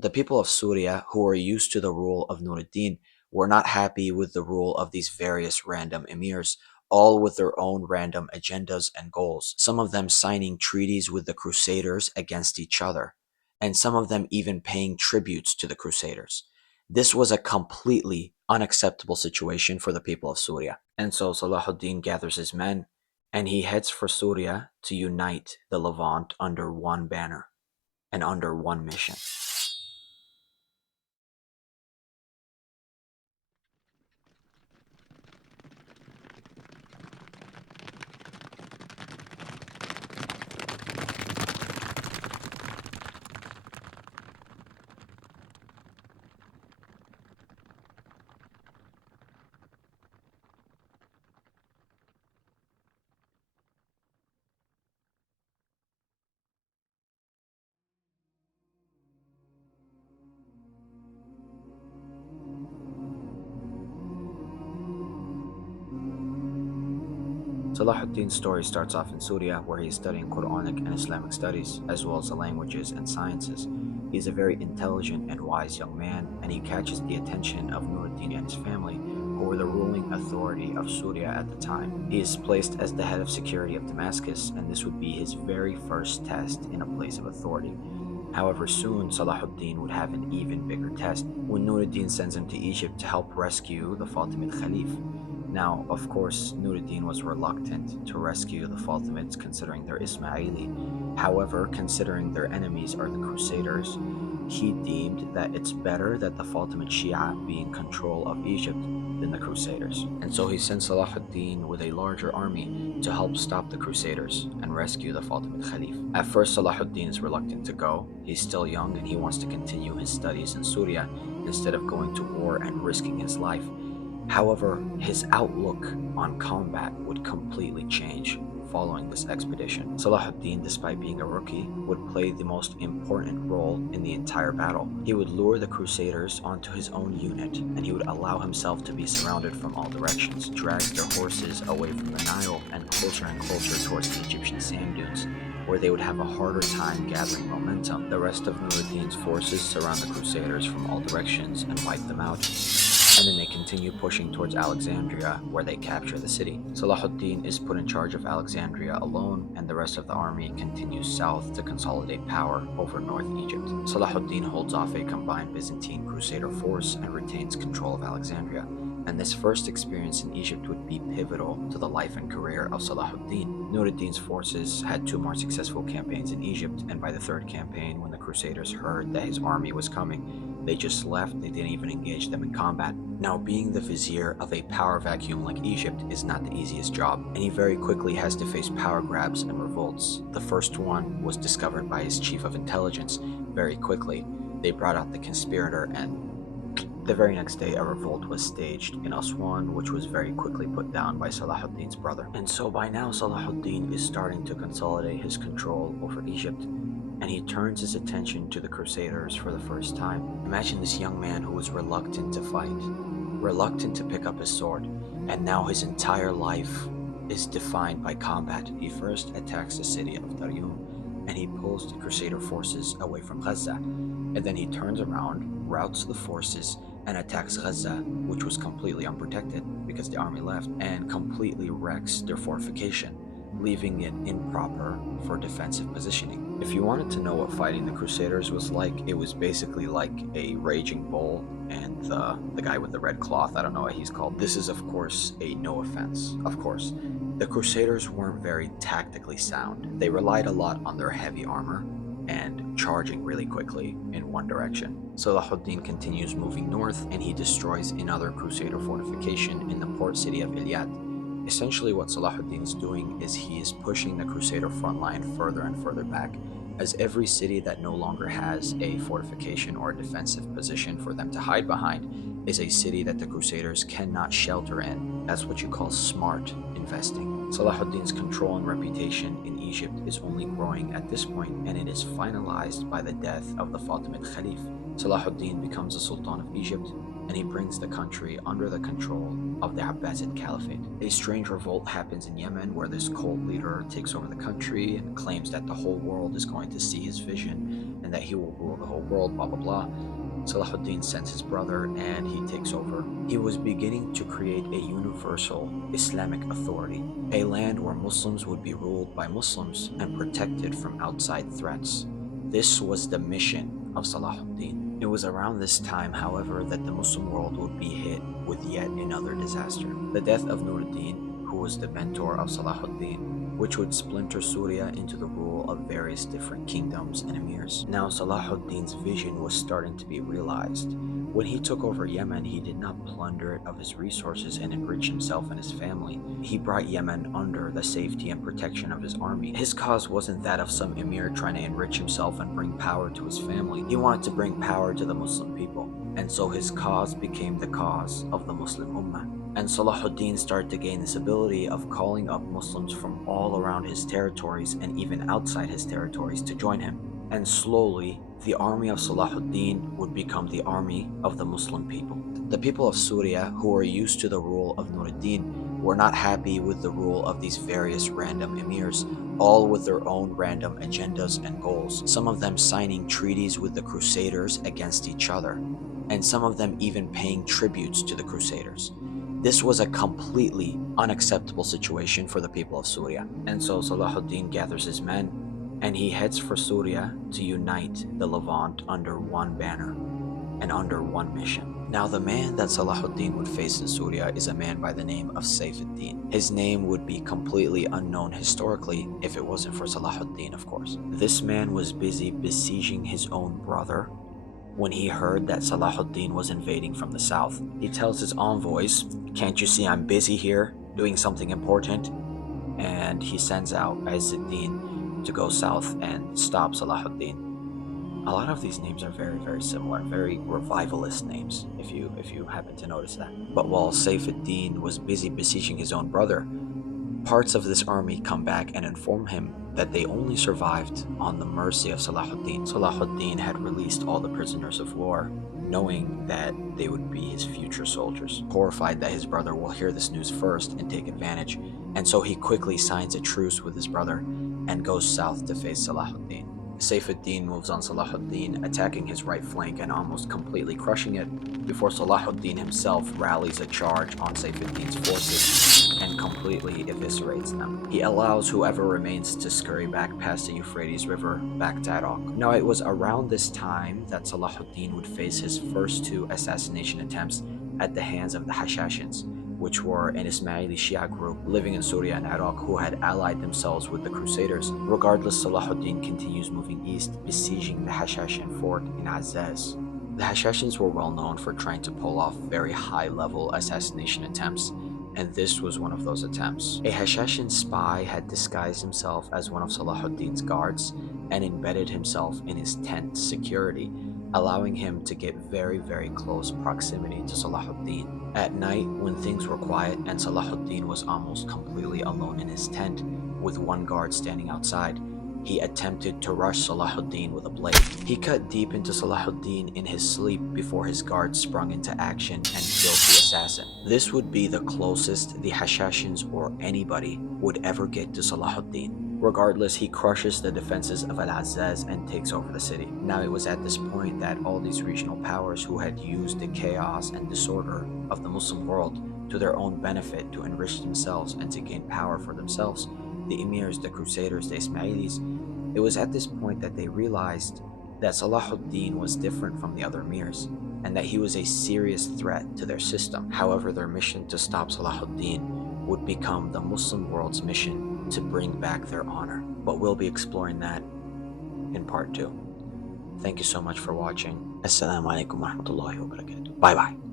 The people of Surya, who were used to the rule of Nur ad-Din, were not happy with the rule of these various random emirs, all with their own random agendas and goals, some of them signing treaties with the Crusaders against each other, and some of them even paying tributes to the Crusaders. This was a completely unacceptable situation for the people of Surya. And so Salahuddin gathers his men, and he heads for Surya to unite the Levant under one banner and under one mission. Salahuddin's story starts off in Surya, where he is studying Quranic and Islamic studies, as well as the languages and sciences. He is a very intelligent and wise young man, and he catches the attention of Nuruddin and his family, who were the ruling authority of Surya at the time. He is placed as the head of security of Damascus, and this would be his very first test in a place of authority. However, soon Salahuddin would have an even bigger test when Nuruddin sends him to Egypt to help rescue the Fatimid Khalif. Now, of course, Nuruddin was reluctant to rescue the Fatimids considering they're Ismaili. However, considering their enemies are the Crusaders, he deemed that it's better that the Fatimid Shia be in control of Egypt than the Crusaders. And so he sent Salahuddin with a larger army to help stop the Crusaders and rescue the Fatimid Khalif. At first, Salahuddin is reluctant to go. He's still young and he wants to continue his studies in Surya instead of going to war and risking his life. However, his outlook on combat would completely change following this expedition. Salahuddin, despite being a rookie, would play the most important role in the entire battle. He would lure the Crusaders onto his own unit, and he would allow himself to be surrounded from all directions, drag their horses away from the Nile and closer towards the Egyptian sand dunes, where they would have a harder time gathering momentum. The rest of Nuruddin's forces surround the Crusaders from all directions and wipe them out, and then they continue pushing towards Alexandria, where they capture the city. Salahuddin is put in charge of Alexandria alone, and the rest of the army continues south to consolidate power over North Egypt. Salahuddin holds off a combined Byzantine Crusader force and retains control of Alexandria. And this first experience in Egypt would be pivotal to the life and career of Salahuddin. Nuruddin's forces had two more successful campaigns in Egypt, and by the third campaign, when the Crusaders heard that his army was coming, they just left. They didn't even engage them in combat. Now, being the vizier of a power vacuum like Egypt is not the easiest job, and he very quickly has to face power grabs and revolts. The first one was discovered by his chief of intelligence very quickly. They brought out the conspirator, and the very next day a revolt was staged in Aswan, which was very quickly put down by Salahuddin's brother. And so by now Salahuddin is starting to consolidate his control over Egypt, and he turns his attention to the Crusaders for the first time. Imagine this young man who was reluctant to fight, reluctant to pick up his sword, and now his entire life is defined by combat. He first attacks the city of Taryum, and he pulls the Crusader forces away from Gaza, and then he turns around, routes the forces, and attacks Gaza, which was completely unprotected because the army left, and completely wrecks their fortification, leaving it improper for defensive positioning. If you wanted to know what fighting the Crusaders was like, it was basically like a raging bull and the guy with the red cloth, I don't know what he's called. This is, of course, a no offense, of course. The Crusaders weren't very tactically sound. They relied a lot on their heavy armor and charging really quickly in one direction. Salahuddin continues moving north, and he destroys another Crusader fortification in the port city of Iliad. Essentially what Salahuddin is doing is he is pushing the Crusader front line further and further back, as every city that no longer has a fortification or a defensive position for them to hide behind is a city that the Crusaders cannot shelter in. That's what you call smart investing. Salahuddin's control and reputation in Egypt is only growing at this point, and it is finalized by the death of the Fatimid Khalif. Salahuddin becomes the Sultan of Egypt, and he brings the country under the control of the Abbasid Caliphate. A strange revolt happens in Yemen where this cult leader takes over the country and claims that the whole world is going to see his vision and that he will rule the whole world, blah blah blah. Salahudeen sends his brother and he takes over. He was beginning to create a universal Islamic authority, a land where Muslims would be ruled by Muslims and protected from outside threats. This was the mission of Salahudeen. It was around this time, however, that the Muslim world would be hit with yet another disaster. The death of Nuruddin, who was the mentor of Salahudeen, which would splinter Syria into the rule of various different kingdoms and emirs. Now Salahuddin's vision was starting to be realized. When he took over Yemen, he did not plunder it of his resources and enrich himself and his family. He brought Yemen under the safety and protection of his army. His cause wasn't that of some emir trying to enrich himself and bring power to his family. He wanted to bring power to the Muslim people. And so his cause became the cause of the Muslim Ummah. And Salahuddin started to gain this ability of calling up Muslims from all around his territories and even outside his territories to join him. And slowly, the army of Salahuddin would become the army of the Muslim people. The people of Syria, who were used to the rule of Nuruddin, were not happy with the rule of these various random emirs, all with their own random agendas and goals, some of them signing treaties with the Crusaders against each other, and some of them even paying tributes to the Crusaders. This was a completely unacceptable situation for the people of Syria. And so Salahuddin gathers his men and he heads for Syria to unite the Levant under one banner and under one mission. Now the man that Salahuddin would face in Syria is a man by the name of Saifuddin. His name would be completely unknown historically if it wasn't for Salahuddin, of course. This man was busy besieging his own brother when he heard that Salahuddin was invading from the south. He tells his envoys, "Can't you see I'm busy here doing something important?" And he sends out Izzuddin to go south and stop Salahuddin. A lot of these names are very, very similar, very revivalist names, if you happen to notice that. But while Saifuddin was busy besieging his own brother, parts of this army come back and inform him that they only survived on the mercy of Salahuddin. Salahuddin had released all the prisoners of war, knowing that they would be his future soldiers. Horrified that his brother will hear this news first and take advantage, and so he quickly signs a truce with his brother and goes south to face Salahuddin. Saifuddin moves on Salahuddin, attacking his right flank and almost completely crushing it, before Salahuddin himself rallies a charge on Saifuddin's forces and completely eviscerates them. He allows whoever remains to scurry back past the Euphrates River back to Iraq. Now it was around this time that Salahuddin would face his first two assassination attempts at the hands of the Hashashins, which were an Ismaili Shia group living in Syria and Iraq who had allied themselves with the Crusaders. Regardless, Salahuddin continues moving east, besieging the Hashashin fort in Azaz. The Hashashins were well known for trying to pull off very high-level assassination attempts, and this was one of those attempts. A Hashashin spy had disguised himself as one of Salahuddin's guards and embedded himself in his tent security, allowing him to get very, very close proximity to Salahuddin. At night, when things were quiet and Salahuddin was almost completely alone in his tent, with one guard standing outside, he attempted to rush Salahuddin with a blade. He cut deep into Salahuddin in his sleep before his guard sprung into action and killed the assassin. This would be the closest the Hashashins or anybody would ever get to Salahuddin. Regardless, he crushes the defenses of Al-Azaz and takes over the city. Now it was at this point that all these regional powers who had used the chaos and disorder of the Muslim world to their own benefit to enrich themselves and to gain power for themselves, the emirs, the crusaders, the Ismailis, it was at this point that they realized that Salahuddin was different from the other emirs and that he was a serious threat to their system. However, their mission to stop Salahuddin would become the Muslim world's mission to bring back their honor. But we'll be exploring that in part 2. Thank you so much for watching. Assalamu alaikum wa rahmatullahi wa barakatuh. Bye bye.